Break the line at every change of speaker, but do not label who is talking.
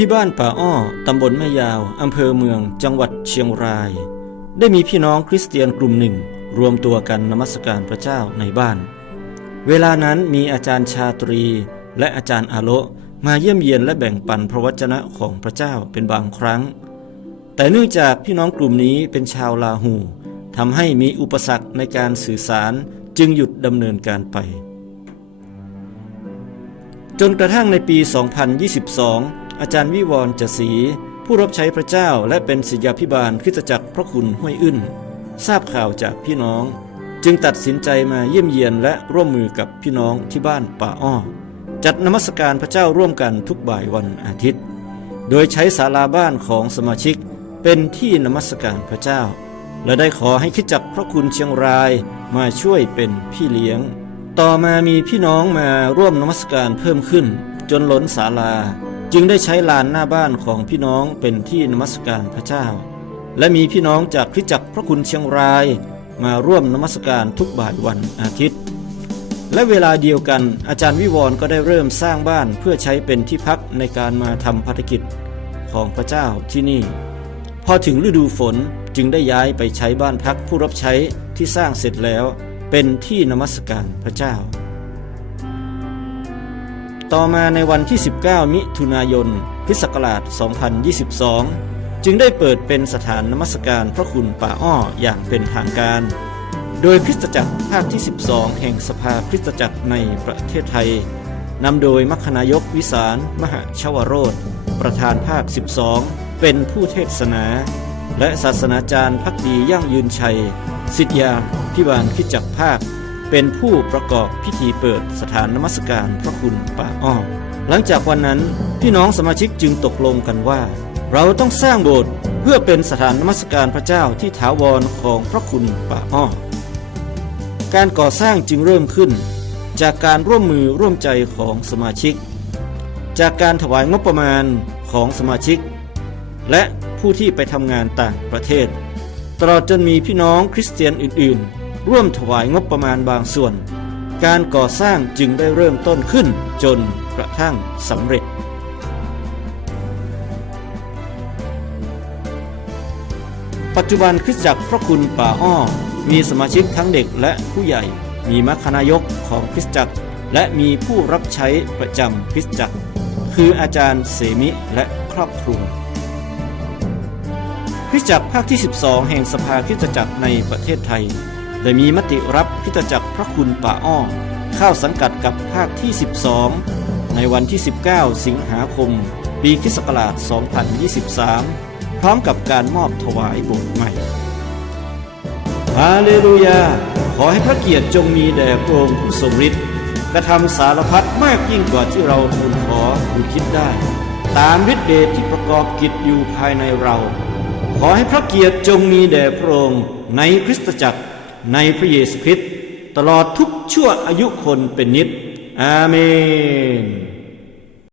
ที่บ้านป่าอ้อ ตำบลแม่ยาว อำเภอเมือง จังหวัดเชียงราย ได้มีพี่น้องคริสเตียนกลุ่มหนึ่ง รวมตัวกันนมัสการพระเจ้าในบ้าน เวลานั้นมีอาจารย์ชาตรี และอาจารย์อาโลมาเยี่ยมเยียนและแบ่งปันพระวจนะของพระเจ้าเป็นบางครั้ง แต่เนื่องจากพี่น้องกลุ่มนี้เป็นชาวลาหูทำให้มีอุปสรรคในการสื่อสารจึงหยุดดำเนินการไป จนกระทั่งในปี 2022 อาจารย์วิวร์จศรีผู้รับใช้พระเจ้าและเป็นศิษยาพิบาลคริสตจักรพระคุณห้วยอึ้น ทราบข่าวจากพี่น้อง จึงตัดสินใจมาเยี่ยมเยียนและร่วมมือกับพี่น้องที่บ้านป่าอ้อ จัดนมัสการพระเจ้าร่วมกันทุกบ่ายวันอาทิตย์ โดยใช้ศาลาบ้านของสมาชิกเป็นที่นมัสการพระเจ้า และได้ขอให้คิดจักพระคุณเชียงรายมาช่วยเป็นพี่เลี้ยง ต่อมามีพี่น้องมาร่วมนมัสการเพิ่มขึ้น จนล้นศาลา จึงได้ใช้ลานหน้าบ้านของพี่น้องเป็นที่นมัสการพระเจ้า และมีพี่น้องจากคริสตจักรพระคุณเชียงราย มาร่วมนมัสการทุกบ่ายวันอาทิตย์ และเวลาเดียวกันอาจารย์วิวรณ์ก็ได้เริ่มสร้างบ้านเพื่อใช้เป็นที่พักในการมาทำภารกิจของพระเจ้าที่นี่ พอถึงฤดูฝนจึงได้ย้ายไปใช้บ้านพักผู้รับใช้ที่สร้างเสร็จแล้วเป็นที่นมัสการพระเจ้า ต่อมาในวันที่ 19 มิถุนายน พุทธศักราช 2022 จึงได้เปิดเป็นสถานนมัสการพระคุณป่าอ้ออย่างเป็นทางการ โดยคริสตจักรภาคที่ 12 แห่งสภาคริสตจักรในประเทศไทยนำโดยมัคคณายกวิสารมหาชวโรธประธานภาค 12 เป็นผู้เทศนา และศาสนาจารย์พักดียั่งยืนชัย สิทธยาพิบาลคริสจักรภาค เป็นผู้ประกอบพิธีเปิดสถานนมัสการพระคุณป่าอ้อหลังจากวันนั้นพี่น้องสมาชิกจึงตกลงกันว่า เราต้องสร้างโบสถ์เพื่อเป็นสถานนมัสการพระเจ้าที่ถาวรของพระคุณป่าอ้อการก่อสร้างจึงเริ่มขึ้น จากการร่วมมือร่วมใจของสมาชิก จากการถวายงบประมาณของสมาชิก และผู้ที่ไปทำงานต่างประเทศ ตลอดจนมีพี่น้องคริสเตียนอื่นๆ ร่วมถวายงบประมาณบางส่วน การก่อสร้างจึงได้เริ่มต้นขึ้นจนกระทั่งสำเร็จ ปัจจุบันคริสตจักรพระคุณป่าอ้อมีสมาชิกทั้งเด็กและผู้ใหญ่ มีมัคคณายกของคริสตจักร และมีผู้รับใช้ประจำคริสตจักร คืออาจารย์เสมิและครอบครัวคริสตจักรภาคที่ 12 แห่งสภาคริสตจักรในประเทศไทย ได้มีมติรับคริสตจักรพระคุณป่าอ้อเข้าสังกัดกับภาคที่ 12 ในวันที่ 19 สิงหาคม ปีคริสต์ศักราช2023 พร้อมกับการมอบถวายโบสถ์ใหม่ฮาเลลูยา ขอให้พระเกียรติจงมีแด่พระองค์ผู้ทรงฤทธิ์กระทำสารพัดมากยิ่งกว่าที่เราทูลขอหรือคิดได้ ตามฤทธิเดชที่ประกอบกิจอยู่ภายในเรา ขอให้พระเกียรติจงมีแด่พระองค์ในคริสตจักร ในพระเยซูคริสต์ตลอดทุกชั่วอายุคนเป็นนิจอาเมน